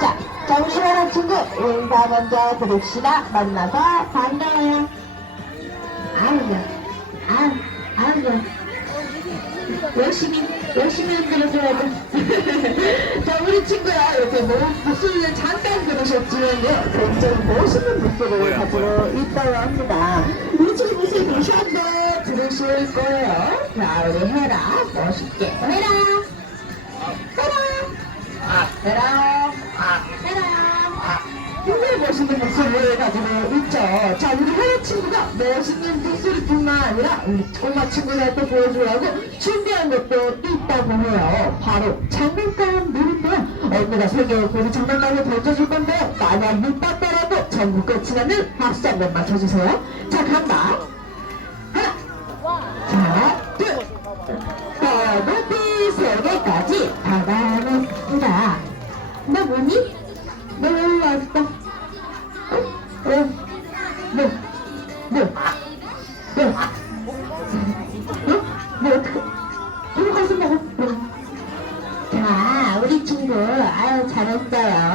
자, 자, 우리 사랑 친구, 인사 먼저 드립시다. 만나서 반가워요. 아우야, 아우, 아우야. 열심히, 열심히 흔들어줘야 돼. 자, 우리 친구야, 이렇게 뭐, 목소리를 잠깐 들으셨지만요, 굉장히 멋있는 목소리를 가지고 있다고 합니다. 우리 친구 목소리 다시 한번 들으실 거예요. 자, 우리 해라. 멋있게. 해라. 해라. 해라. 해라. 굉장히 멋있는 목소리를 가지고 있죠. 자, 우리 하나 친구가 멋있는 목소리뿐만 아니라 우리 꼬마 친구들한테 보여주려고 준비한 것도 있다고 해요. 바로 장난감 놀인데요. 언니가 세 개의 고리 장난감을 던져줄 건데요. 만약 못 봤더라도 전국 끝이 나는 박수 한번 맞춰주세요. 자, 간다. 하나. 자, 둘. 세 개까지 받아냈습니다. 너 뭐니? 너왜 왔어? 어? 왜? 뭐? 뭐? 뭐? 어? 뭐 어떻게? 이거 가서 먹어. 뭐? 자, 우리 친구, 아유 잘했어요.